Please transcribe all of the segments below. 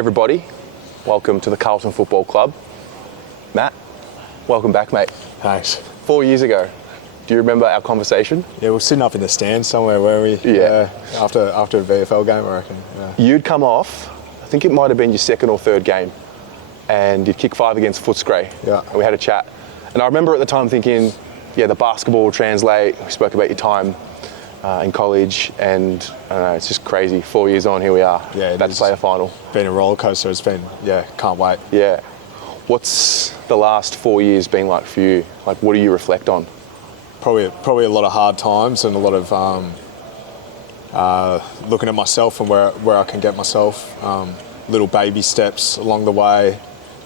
everybody, welcome to the Carlton Football Club. Matt, welcome back, mate. Thanks. 4 years ago, do you remember our conversation? Yeah, we're sitting up in the stands somewhere, were we? Yeah. After a VFL game, I reckon. Yeah. You'd come off, I think it might have been your second or third game, and you'd kick 5 against Footscray. Yeah. And we had a chat. And I remember at the time thinking, yeah, the basketball will translate. We spoke about your time in college, and I don't know, it's just crazy. 4 years on, here we are. Yeah, about to play a final. Been a roller coaster. It's been, can't wait. Yeah. What's the last 4 years been like for you? Like, what do you reflect on? Probably a lot of hard times and a lot of looking at myself and where I can get myself. Little baby steps along the way.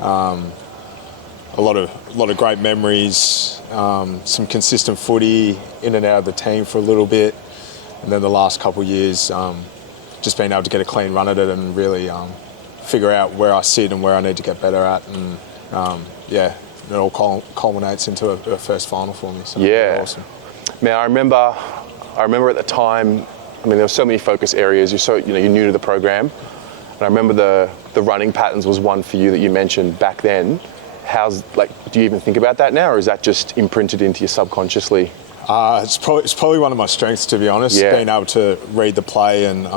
A lot of great memories. Some consistent footy in and out of the team for a little bit, and then the last couple of years, just being able to get a clean run at it and really figure out where I sit and where I need to get better at, and it all culminates into a first final for me. So yeah, awesome. Man, I remember at the time. I mean, there were so many focus areas. You're new to the program, and I remember the running patterns was one for you that you mentioned back then. Do you even think about that now, or is that just imprinted into you subconsciously? It's probably one of my strengths, to be honest. Yeah. Being able to read the play and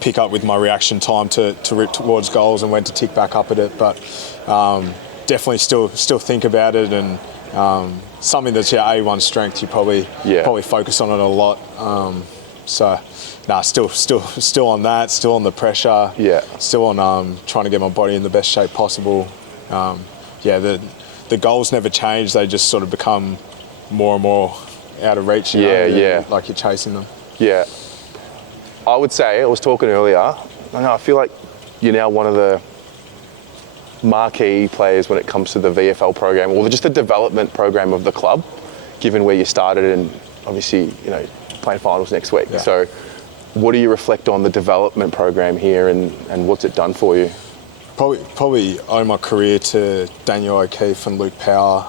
pick up with my reaction time to rip towards goals and when to tick back up at it. But definitely still think about it, and something that's your A1 strength. You probably focus on it a lot. Still on that. Still on the pressure. Yeah. Still on trying to get my body in the best shape possible. The goals never change. They just sort of become more and more out of reach. Like you're chasing them. Yeah. I would say, I was talking earlier, I feel like you're now one of the marquee players when it comes to the VFL program, or just the development program of the club, given where you started and obviously, playing finals next week. Yeah. So what do you reflect on the development program here and what's it done for you? Probably owe my career to Daniel O'Keefe and Luke Power.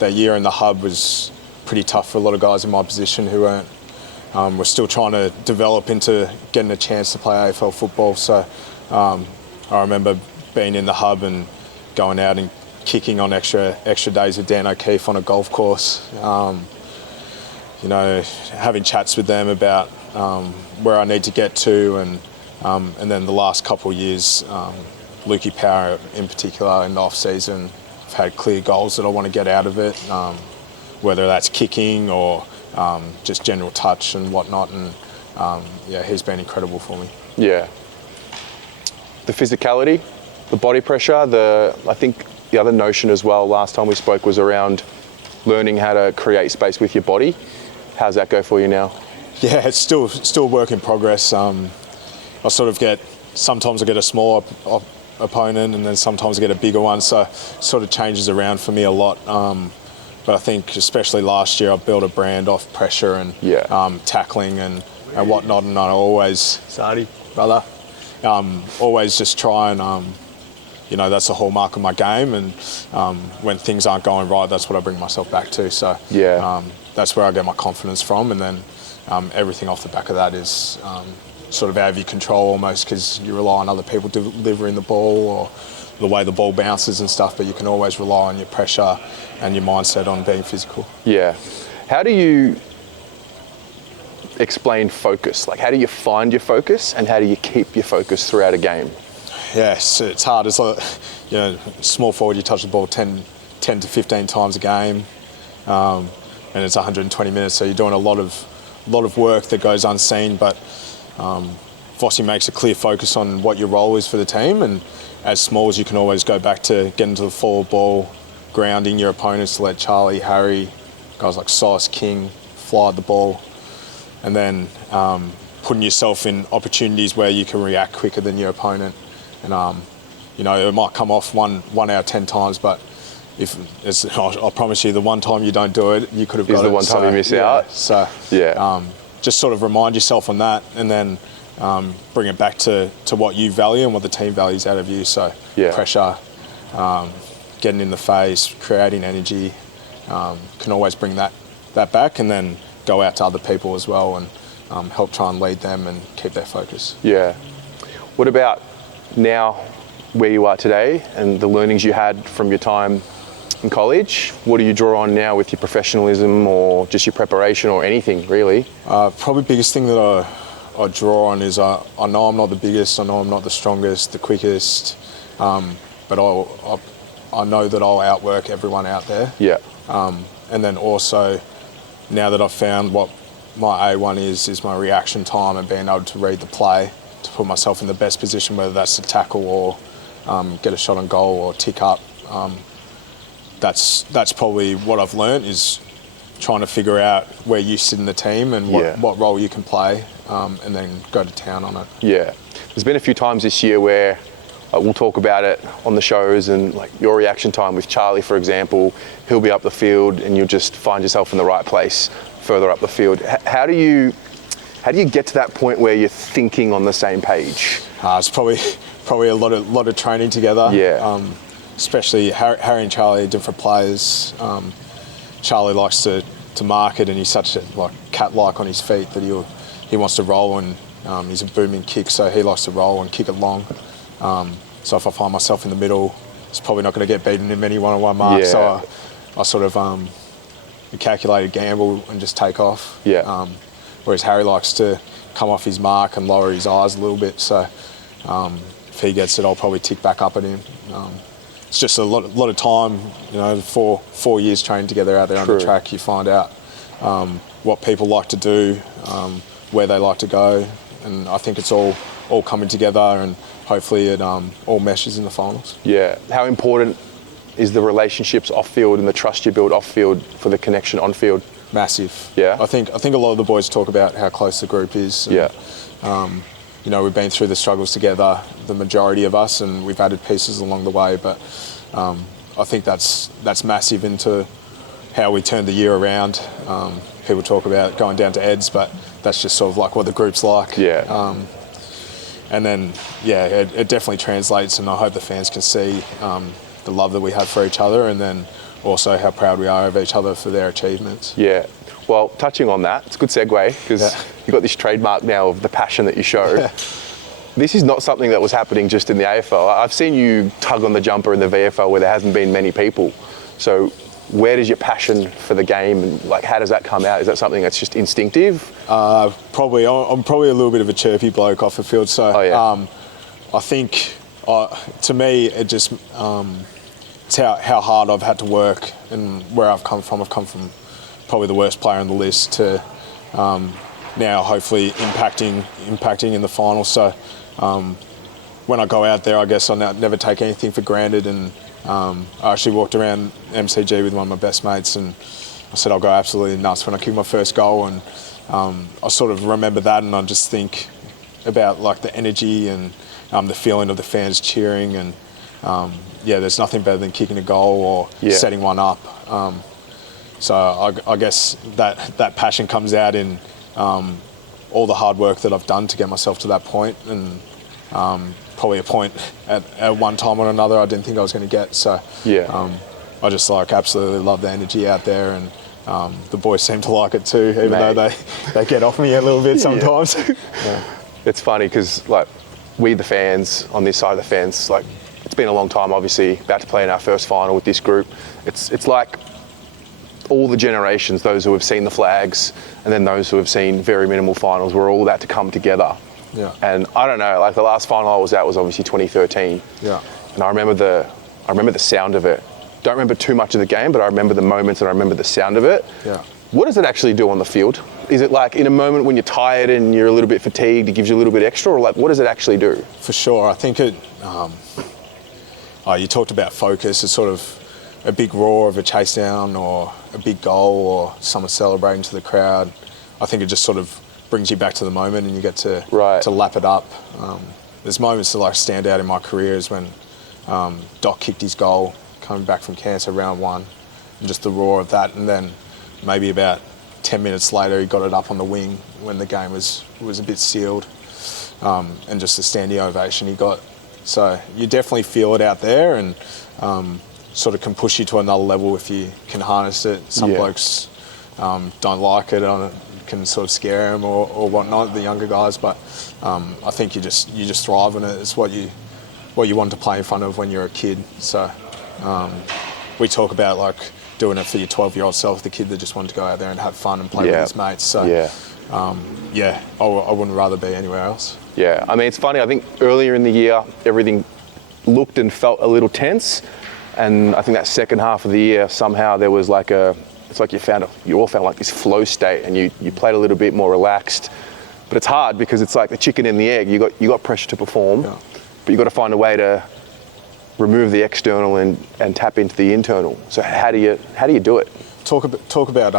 That year in the hub was pretty tough for a lot of guys in my position who were still trying to develop into getting a chance to play AFL football. So I remember being in the hub and going out and kicking on extra days with Dan O'Keefe on a golf course. Having chats with them about where I need to get to, and then the last couple of years, Lukey Power in particular in the off-season, I've had clear goals that I want to get out of it, whether that's kicking or just general touch and whatnot. And he's been incredible for me. Yeah. The physicality, the body pressure, I think the other notion as well last time we spoke was around learning how to create space with your body. How's that go for you now? Yeah, it's still a work in progress. I sometimes I get a smaller opponent, and then sometimes I get a bigger one, so it sort of changes around for me a lot. But I think especially last year I built a brand off pressure and tackling and whatnot, and I always, always just try and, that's the hallmark of my game, and when things aren't going right, that's what I bring myself back to. So that's where I get my confidence from, and then everything off the back of that is sort of out of your control almost, because you rely on other people delivering the ball or the way the ball bounces and stuff, but you can always rely on your pressure and your mindset on being physical. Yeah. How do you explain focus? Like, how do you find your focus and how do you keep your focus throughout a game? Yes, it's hard. It's like, small forward, you touch the ball 10 to 15 times a game, and it's 120 minutes, so you're doing a lot of work that goes unseen, but Vossi makes a clear focus on what your role is for the team, and as small as you can always go back to getting to the forward ball, grounding your opponents to let Charlie, Harry, guys like Sauce, King fly the ball, and then putting yourself in opportunities where you can react quicker than your opponent. And it might come off one out of 10 times, but I promise you, the one time you don't do it, you could have got it. Is the one time you miss out? So just sort of remind yourself on that, and then bring it back to what you value and what the team values out of you. So pressure, getting in the face, creating energy, can always bring that back, and then go out to other people as well and help try and lead them and keep their focus. Yeah. What about now where you are today and the learnings you had from your time in college, what do you draw on now with your professionalism or just your preparation or anything really? Probably biggest thing that I draw on is I know I'm not the biggest, I know I'm not the strongest, the quickest, but I know that I'll outwork everyone out there. Yeah. And then also, now that I've found what my A1 is my reaction time and being able to read the play, to put myself in the best position, whether that's to tackle or get a shot on goal or tick up. That's probably what I've learned, is trying to figure out where you sit in the team and what role you can play, and then go to town on it. Yeah. There's been a few times this year where we'll talk about it on the shows, and like your reaction time with Charlie, for example, he'll be up the field and you'll just find yourself in the right place further up the field. How do you get to that point where you're thinking on the same page? It's probably a lot of training together. Yeah. Especially Harry and Charlie are different players. Charlie likes to mark it, and he's such a cat-like on his feet that he wants to roll, and he's a booming kick, so he likes to roll and kick it long. So if I find myself in the middle, it's probably not going to get beaten in many one-on-one marks. Yeah. So I sort of a calculated gamble and just take off. Yeah. Whereas Harry likes to come off his mark and lower his eyes a little bit. So if he gets it, I'll probably tick back up at him. It's just a lot of time, 4 years training together out there on the track. You find out what people like to do, where they like to go, and I think it's all coming together, and hopefully it all meshes in the finals. Yeah. How important is the relationships off field and the trust you build off field for the connection on field? Massive. Yeah. I think a lot of the boys talk about how close the group is. And, yeah. We've been through the struggles together, the majority of us, and we've added pieces along the way. But I think that's massive into how we turned the year around. People talk about going down to Eds, but that's just sort of like what the group's like. Yeah. And then, it definitely translates, and I hope the fans can see the love that we have for each other, and then also how proud we are of each other for their achievements. Yeah. Well, touching on that, it's a good segue, because you've got this trademark now of the passion that you show. Yeah. This is not something that was happening just in the AFL. I've seen you tug on the jumper in the VFL where there hasn't been many people. So where does your passion for the game, and how does that come out? Is that something that's just instinctive? Probably. I'm probably a little bit of a chirpy bloke off the field. So I think, to me, it just it's how hard I've had to work and where I've come from. I've come from probably the worst player on the list to now hopefully impacting in the final. So when I go out there, I guess I never take anything for granted, and I actually walked around MCG with one of my best mates, and I said I'll go absolutely nuts when I kick my first goal, and I sort of remember that, and I just think about the energy and the feeling of the fans cheering, and there's nothing better than kicking a goal or setting one up. So I guess that passion comes out in all the hard work that I've done to get myself to that point, and probably a point at one time or another I didn't think I was going to get. So I just absolutely love the energy out there, and the boys seem to like it too, even though they get off me a little bit sometimes. It's funny because we the fans on this side of the fence, it's been a long time, obviously, about to play in our first final with this group. It's like all the generations, those who have seen the flags and then those who have seen very minimal finals, we're all that to come together. Yeah. And I don't know, the last final I was at was obviously 2013. Yeah. And I remember the sound of it. Don't remember too much of the game, but I remember the moments and I remember the sound of it. Yeah. What does it actually do on the field? Is it in a moment when you're tired and you're a little bit fatigued, it gives you a little bit extra, or what does it actually do? For sure. I think it, you talked about focus. It's sort of a big roar of a chase down or a big goal or someone celebrating to the crowd. I think it just sort of brings you back to the moment, and you get to lap it up. There's moments that stand out in my career is when Doc kicked his goal coming back from cancer round one, and just the roar of that, and then maybe about 10 minutes later he got it up on the wing when the game was a bit sealed, and just the standing ovation he got. So you definitely feel it out there, and sort of can push you to another level if you can harness it. Some blokes don't like it, can sort of scare them or whatnot, the younger guys, but I think you just thrive on it. It's what you what you want to play in front of when you're a kid. So we talk about like doing it for your 12-year-old self, the kid that just wanted to go out there and have fun and play with his mates. So I wouldn't rather be anywhere else. Yeah, I mean, it's funny. I think earlier in the year, everything looked and felt a little tense. And I think that second half of the year, somehow there was like it's like you all found like this flow state, and you played a little bit more relaxed. But it's hard because it's like the chicken and the egg. You got pressure to perform, but you got to find a way to remove the external and tap into the internal. So how do you do it? Talk about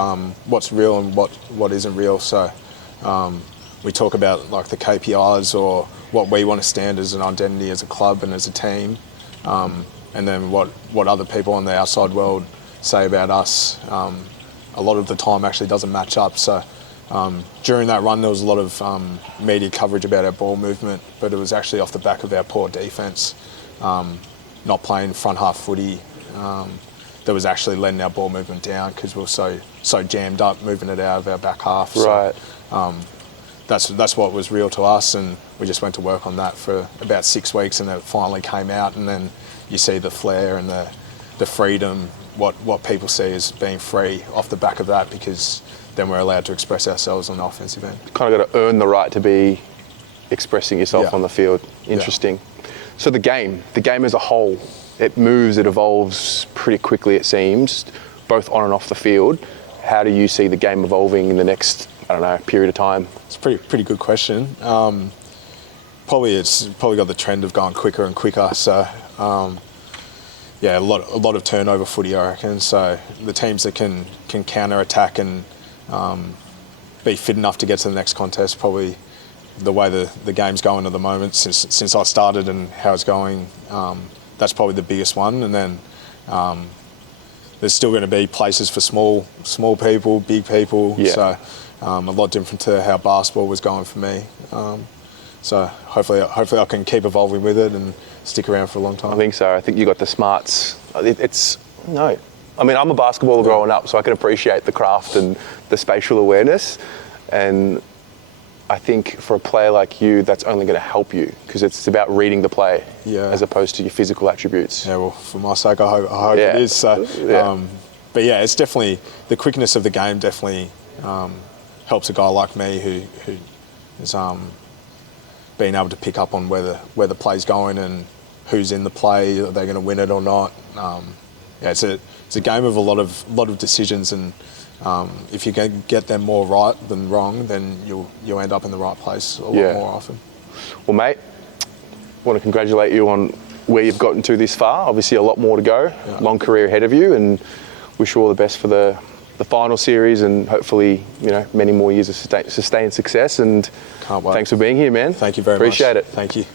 what's real and what isn't real. So we talk about like the KPIs or what we want to stand as an identity as a club and as a team, and then what other people in the outside world say about us. A lot of the time actually doesn't match up. So during that run there was a lot of media coverage about our ball movement, but it was actually off the back of our poor defence, not playing front half footy. That was actually letting our ball movement down because we were so jammed up moving it out of our back half. Right. So, that's what was real to us, and we just went to work on that for about 6 weeks, and then it finally came out, and then you see the flair and the freedom, what people see as being free off the back of that, because then we're allowed to express ourselves on the offensive end. Kind of got to earn the right to be expressing yourself on the field. Interesting. Yeah. So the game as a whole, it moves, it evolves pretty quickly, it seems, both on and off the field. How do you see the game evolving in the next, period of time? It's a pretty good question. It's probably got the trend of going quicker and quicker. So, a lot of turnover footy, I reckon. So the teams that can counter attack and be fit enough to get to the next contest, probably the way the game's going at the moment since I started and how it's going. That's probably the biggest one, and then there's still going to be places for small people, big people. Yeah. So a lot different to how basketball was going for me. So hopefully I can keep evolving with it and stick around for a long time. I think so. I think you got the smarts. I'm a basketballer growing up, so I can appreciate the craft and the spatial awareness. And I think for a player like you, that's only going to help you because it's about reading the play as opposed to your physical attributes. Yeah, well, for my sake, I hope it is. So, but yeah, it's definitely the quickness of the game. Definitely helps a guy like me who is being able to pick up on where the play's going and who's in the play. Are they going to win it or not? It's a game of a lot of decisions, and if you can get them more right than wrong, then you'll end up in the right place a lot more often. Well, mate, I want to congratulate you on where you've gotten to this far. Obviously, a lot more to go. Yeah. Long career ahead of you, and wish you all the best for the final series and hopefully many more years of sustained success. And can't wait. Thanks for being here, man. Thank you very much. Appreciate it. Thank you.